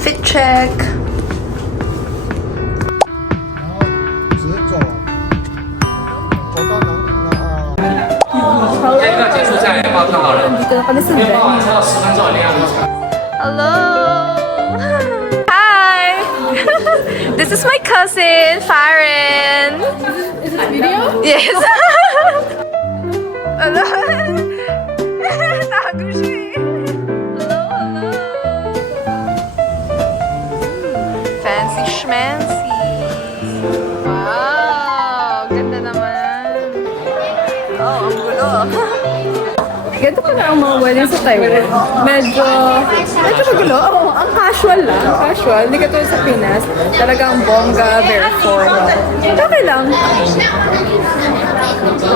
Fit check. 直走，走到这个结束下来报就好了。 Dito na kami sa没有办法超过10分钟，一定要入场。 Hello! Hi! This is my cousin, Farron. Is it a video? Yes. Hello. Tago siya eh. Hello, hello. Fancy schmancy. Wow, ganda naman. Oh, ang gulo. Ganito pa na ang mga wedding sa Taiwan. Medyo magulo. Oo, ang casual lang. Casual. Hindi katulad sa Pinas. Talagang bongga, very formal. Okay lang.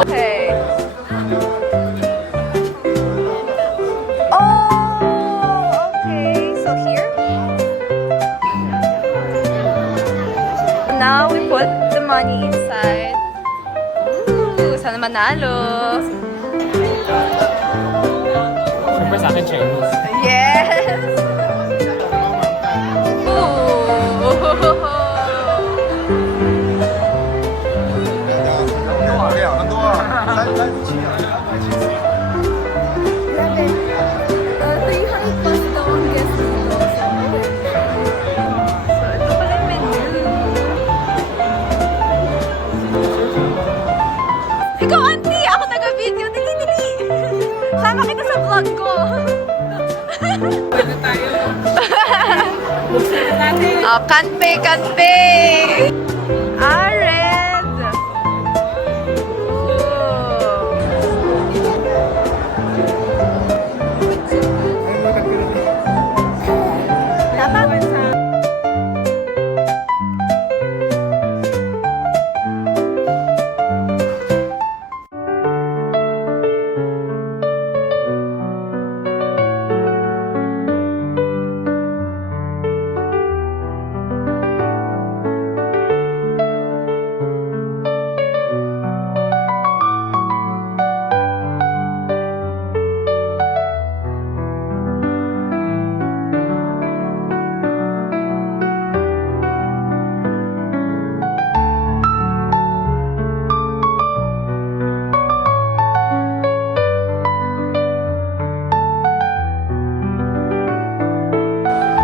Okay. Oh, okay. So here. Now we put the money inside. Ooh, sana manalo. Siyempre sa akin, Chinese. Yes. Ooh. 很多啊，来不及啊。 Grabe. 300 plus daw ang guest dito. So, ito pala yung menu. Ikaw, auntie! Ako taga-video. Dili, dili! Sama kita sa vlog ko. Pwede tayo. Oh, kanpe, kanpe! Ah, red! Tama?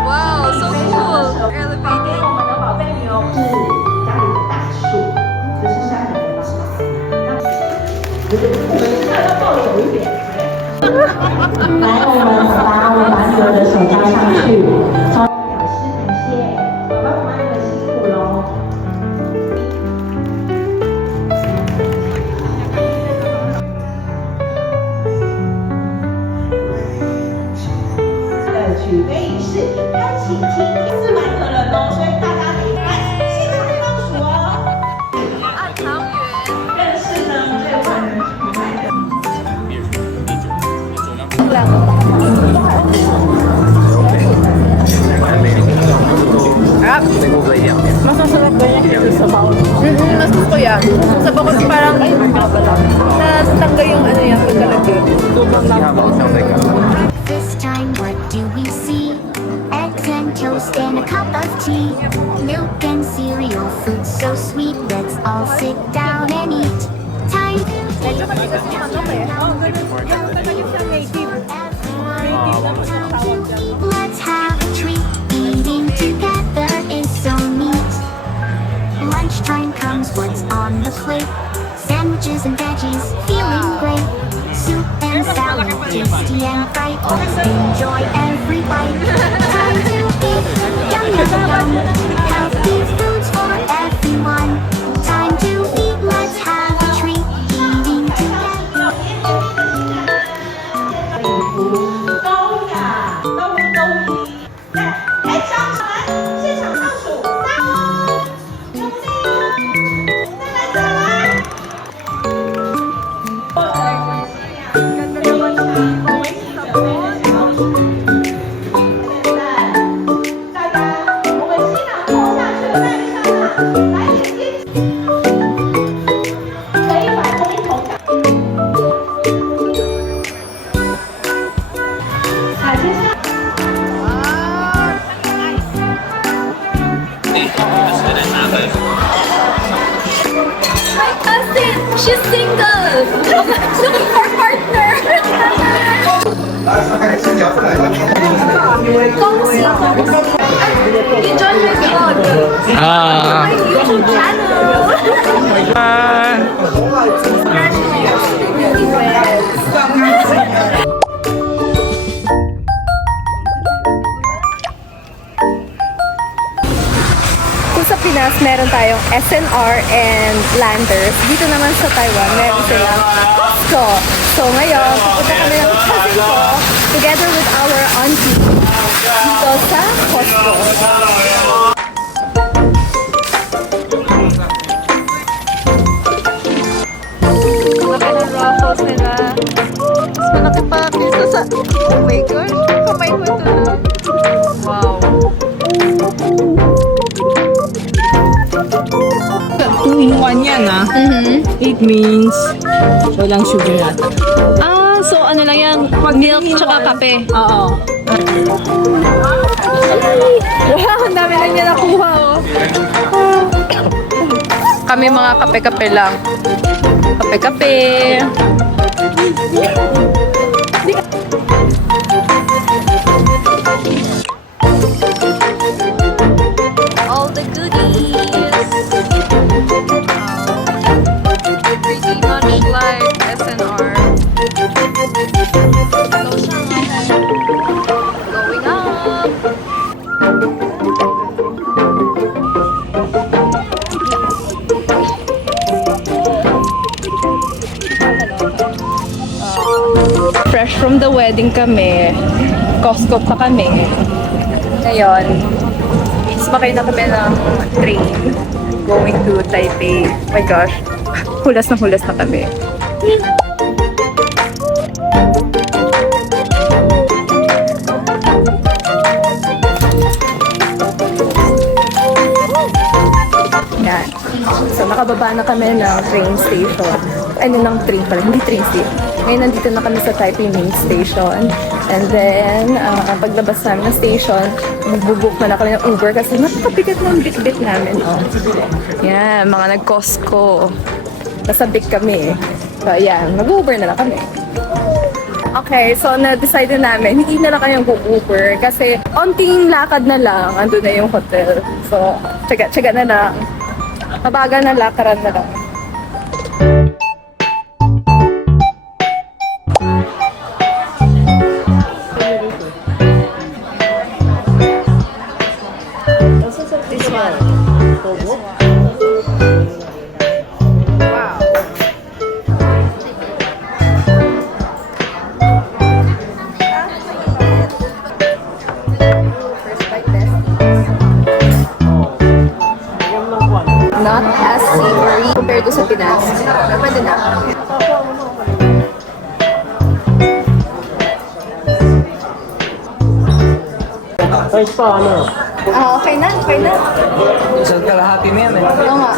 Wow, so cool! Elevating. 家里的大树，这是山里的妈妈。来，我们把所有的手交上去，表示感谢，爸爸妈妈们辛苦喽。举杯仪式，开启今天是蛮可人哦，所以大家得看现场倒数哦。啊，汤圆。认识呢最万人崇拜的。 Mas masarap ba yung kaya sa sabaw? Mas gusto yan. Ang sabaw kasi parang natangga yung ano yan, pagkalagyan. This time, what do we see? Eggs and toast and a cup of tea. Milk and cereal, food so sweet. Let's all sit down and eat. Time to eat. Let's have a treat. Eating together is so neat. Lunchtime comes, what's on the plate? Sandwiches and veggies, feeling great. Soup and salad, tasty and bright. Let's enjoy every bite. Time to eat, yum yum yum. Healthy foods for everyone. Time to eat, let's have a treat. Eating together. 高雅，都一。来，小们现场倒数3，兄弟，再来。 Ganda naman siya. She's single! Looking for partner! You join my vlog! Ah. My YouTube channel! Kung sa Pinas, meron tayong SNR and Landers. Dito naman sa Taiwan, meron silang Costco. So ngayon, pupunta kami ng cousin ko together with our auntie dito sa Costco. Laki ng ruffles nila. Mas malaki pa kaysa sa... Oh my gosh. Kamay ko ito lang. Wow. 2-in-1 yan ah. It means walang sugar yata. Ah, so ano lang yan? Milk tsaka kape. Oo. Wow, ang dami lang niya nakuha oh. Kami mga kape-kape lang. Kape-kape. All the goodies. Pretty much like SNR. Going up. Fresh from the wedding kami. Costco pa kami. Ngayon, sumakay na kami ng train going to Taipei. Oh my gosh, hulas na kami. Yan. So, nakababa na kami ng train station. Ano ng train pala, hindi train station. Ngayon, nandito na kami sa Taipei main station. And then, paglabas namin ng station, magbubook na kami ng Uber kasi napakabigat ng bit-bit namin. Oh. Yan, mga nag-Costco. Nasabik kami. So, yan, mag-Uber na lang kami. Okay, so na-decide na namin, hindi na lang kayang Uber kasi onting lakad na lang, andun na yung hotel. So, tsaga na lang. Mabagal na lakaran na lang. This one. Not as savory compared to sa Pinas. Pero pwede na. Okay na. Isang kalahati na yan eh. Oo nga.